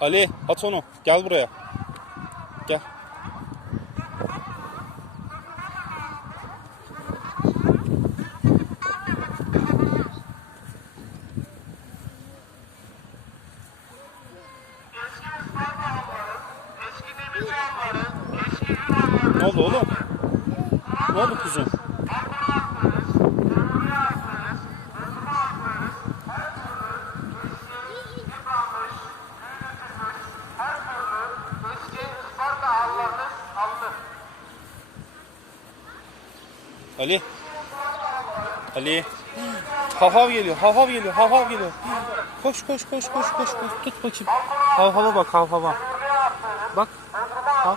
Ali at onu. Gel buraya. Gel. Ne oldu oğlum? Ne oldu kuzum? Ali. Ali. Hav hav geliyor, hav hav geliyor, hav hav geliyor. Koş koş koş koş koş koş. Tut bakayım. Hav hava bak, hav hava. Bak. Hav.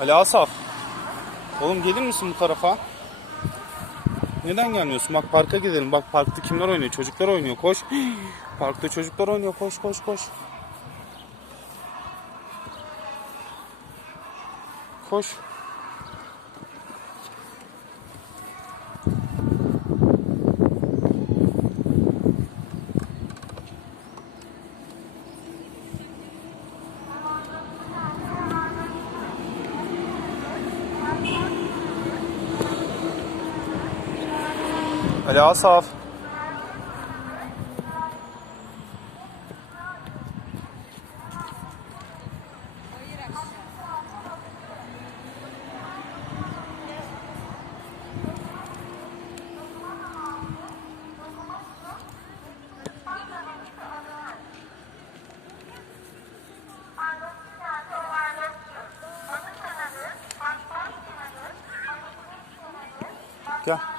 Ali Asaf. Oğlum gelir misin bu tarafa? Neden gelmiyorsun? Bak parka gidelim. Bak parkta kimler oynuyor? Çocuklar oynuyor. Koş. Parkta çocuklar oynuyor. Koş koş koş. Koş. Ali Asaf. Gel.